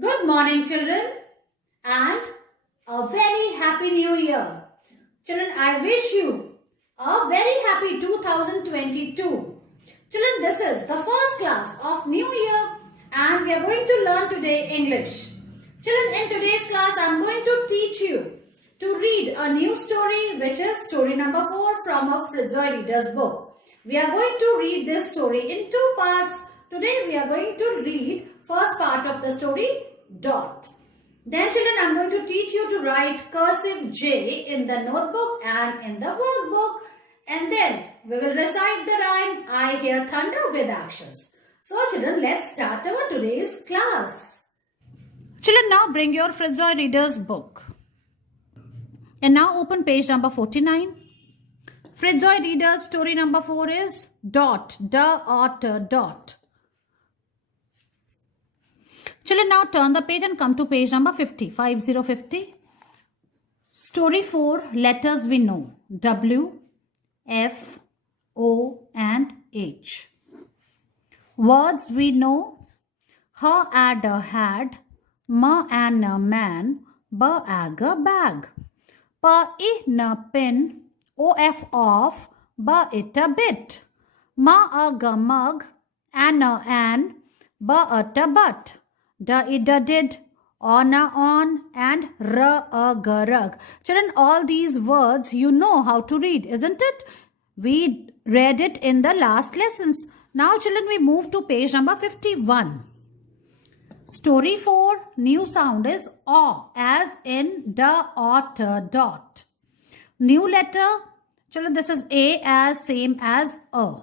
Good morning, children, and a very happy new year. Children, I wish you a very happy 2022. Children, this is the first class of new year and we are going to learn today English. Children, in today's class, I am going to teach you to read a new story, which is story number 4 from a Fritzoy Reader's book. We are going to read this story in two parts. Today, we are going to read first part of the story, Dot. Then children, I am going to teach you to write cursive J in the notebook and in the workbook. And then we will recite the rhyme, I hear thunder with actions. So children, let's start our today's class. Children, now bring your Fritzoy Reader's book. And now open page number 49. Fritzoy Reader's story number 4 is Dot, dot. Children, now turn the page and come to page number 50, 50. Story 4, letters we know, W, F, O and H. Words we know, her adder had, ma and a man, ba ag a bag. Pa in a pin, of off, ba it a bit. Ma ag a mug, an a an, ba at a but. Da ida did, on a on and r a g rug. Children, all these words you know how to read, isn't it? We read it in the last lessons. Now children, we move to page number 51. Story 4, new sound is aw, as in da, ot, dot. New letter, children, this is A as same as a.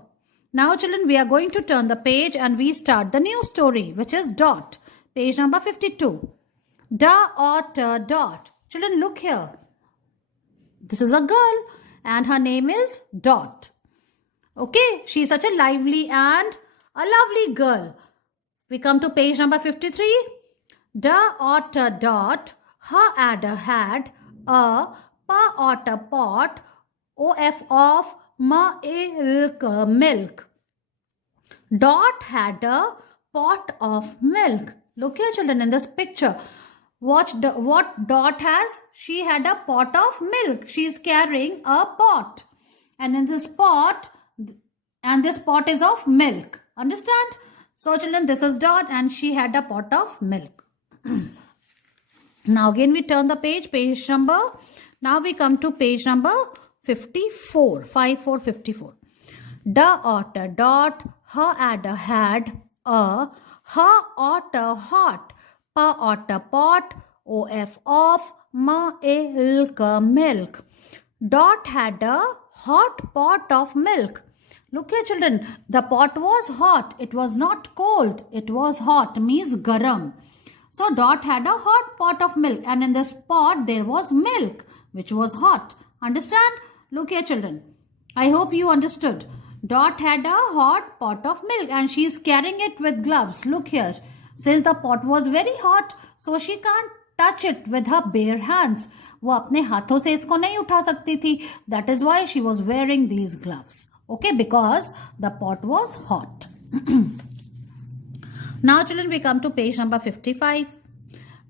Now children, we are going to turn the page and we start the new story, which is dot. Page number 52. Da, ot, dot. Children, look here. This is a girl and her name is Dot. Okay, she is such a lively and a lovely girl. We come to page number 53. Da, ot, dot. Her adder had a pa, ot, a pot. Of ma, a milk. Dot had a pot of milk. Look here children in this picture. What Dot has? She had a pot of milk. She is carrying a pot. And in this pot, and this pot is of milk. Understand? So children, this is Dot and she had a pot of milk. Now again we turn the page number. Now we come to page number 54. 54. Da, ot, dot, her adder had a, her otter hot, pa otter pot, of ma ilk milk. Dot had a hot pot of milk. Look here children, the pot was hot. It was not cold. It was hot, means garam. So Dot had a hot pot of milk and in this pot there was milk which was hot. Understand? Look here children. I hope you understood. Dot had a hot pot of milk and she is carrying it with gloves. Look here. Since the pot was very hot, so she can't touch it with her bare hands. वो अपने हाथों से इसको नहीं उठा सकती थी. That is why she was wearing these gloves. Okay, because the pot was hot. Now children, we come to page number 55.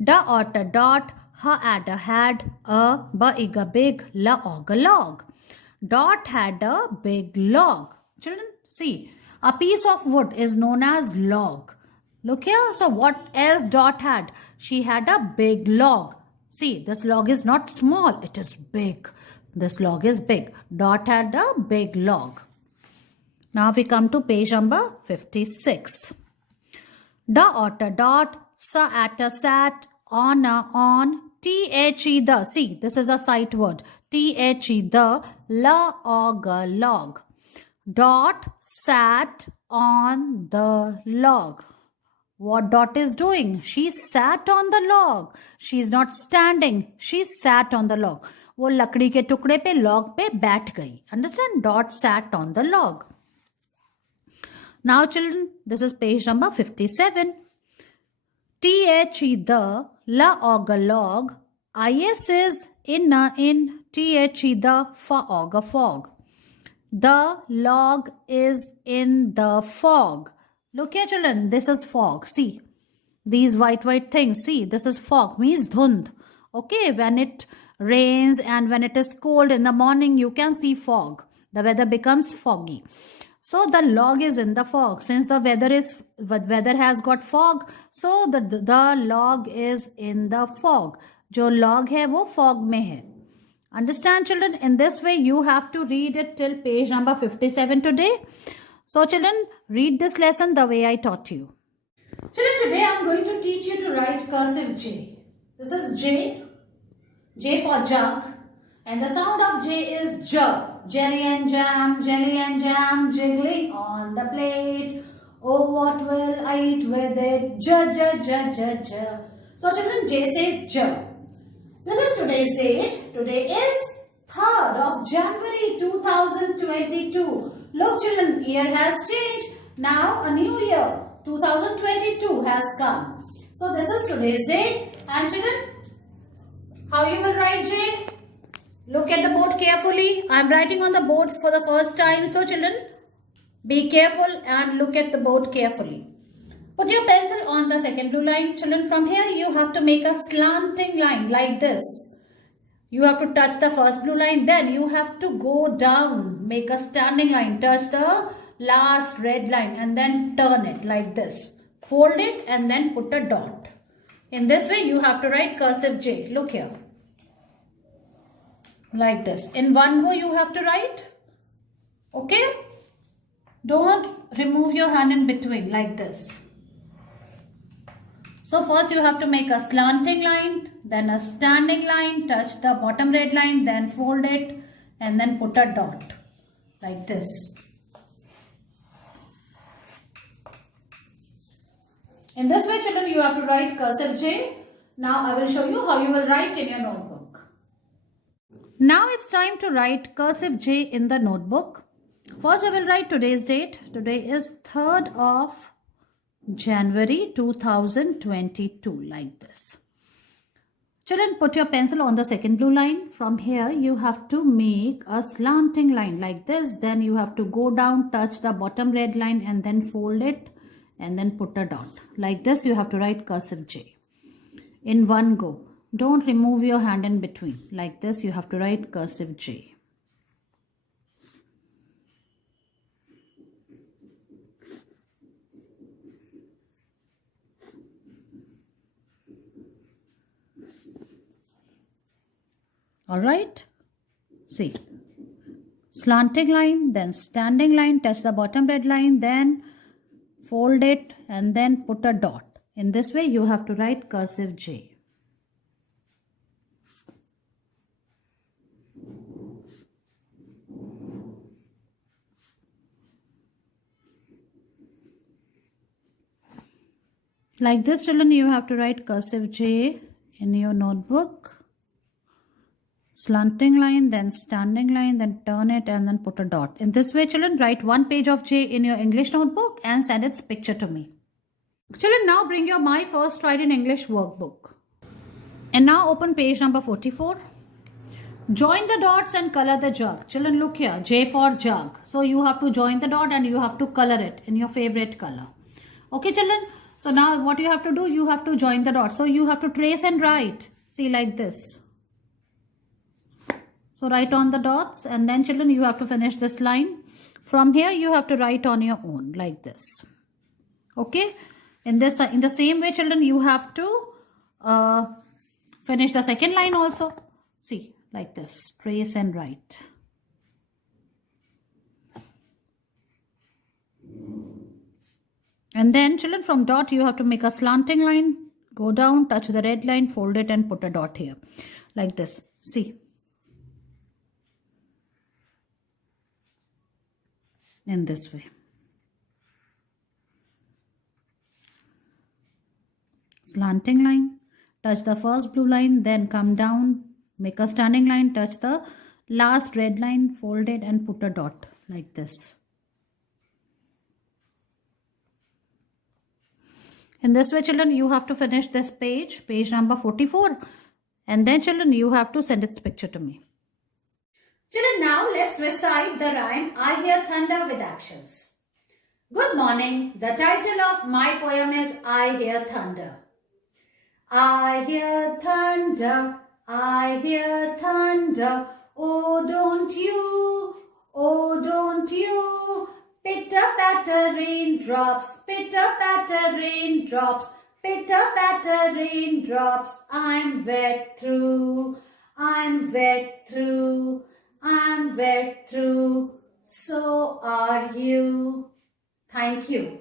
Da, ot, dot, her adder had a, ba, ig, a big, la, og, a log. Dot had a big log. Children, see, a piece of wood is known as log. Look here. So what else Dot had? She had a big log. See, this log is not small. It is big. This log is big. Dot had a big log. Now we come to page number 56. Da, ot, dot, sa, at, sat, on, the. See, this is a sight word. The, la, og, log. Dot sat on the log. What Dot is doing? She sat on the log. She is not standing. She sat on the log. वो लकड़ी के टुकड़े पे log पे बैठ गई. Understand? Dot sat on the log. Now children, this is page number 57. The, la, og, log. Is in, the, fa, og, fog. The log is in the fog. Look here children, this is fog. See, These white things. See, this is fog, means dhund. Okay, when it rains and when it is cold in the morning, you can see fog. The weather becomes foggy. So the log is in the fog. Since the weather has got fog, so the log is in the fog. जो log है वो fog में है. Understand, children? In this way, you have to read it till page number 57 today. So, children, read this lesson the way I taught you. Children, today I am going to teach you to write cursive J. This is J. J for jug. And the sound of J is J. Jelly and jam, jiggling on the plate. Oh, what will I eat with it? J. So, children, J says J. This is today's date. Today is 3rd of January 2022. Look, children, year has changed. Now a new year, 2022 has come. So this is today's date. And children, how you will write J? Look at the board carefully. I am writing on the board for the first time. So children, be careful and look at the board carefully. Put your pencil on the second blue line. Children, from here you have to make a slanting line like this. You have to touch the first blue line. Then you have to go down. Make a standing line. Touch the last red line and then turn it like this. Fold it and then put a dot. In this way you have to write cursive J. Look here. Like this. In one go you have to write. Okay? Don't remove your hand in between like this. So first you have to make a slanting line, then a standing line, touch the bottom red line, then fold it and then put a dot like this. In this way, children, you have to write cursive J. Now I will show you how you will write in your notebook. Now it's time to write cursive J in the notebook. First I will write today's date. Today is 3rd of January 2022 like this. Children, put your pencil on the second blue line. From here you have to make a slanting line like this. Then you have to go down, touch the bottom red line and then fold it and then put a dot. Like this you have to write cursive J. In one go. Don't remove your hand in between. Like this you have to write cursive J. Alright, see, slanting line, then standing line, touch the bottom red line, then fold it and then put a dot. In this way you have to write cursive J. Like this, children, you have to write cursive J in your notebook. Slanting line, then standing line, then turn it and then put a dot. In this way, children, write one page of J in your English notebook and send its picture to me. Children, now bring your My First Write in English workbook. And now open page number 44. Join the dots and color the jug. Children, look here, J for jug. So you have to join the dot and you have to color it in your favorite color. Okay, children? So now what you have to do, you have to join the dots. So you have to trace and write. See, like this. So write on the dots and then, children, you have to finish this line. From here you have to write on your own like this. Okay. In the same way, children, you have to finish the second line also. See, like this. Trace and write. And then, children, from dot you have to make a slanting line. Go down, touch the red line, fold it and put a dot here. Like this. See. In this way. Slanting line, touch the first blue line, then come down, make a standing line, touch the last red line, fold it and put a dot like this. In this way, children, you have to finish this page, page number 44, and then, children, you have to send its picture to me. Children, now let's recite the rhyme I Hear Thunder with actions. Good morning. The title of my poem is I Hear Thunder. I hear thunder, I hear thunder. Oh, don't you, oh, don't you. Pitter-patter raindrops, pitter-patter raindrops, pitter-patter raindrops. I'm wet through, I'm wet through, I'm wet through. So are you. Thank you.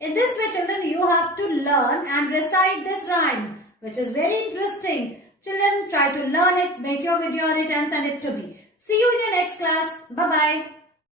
In this way, children, you have to learn and recite this rhyme, which is very interesting. Children, try to learn it, make your video on it and send it to me. See you in your next class. Bye-bye.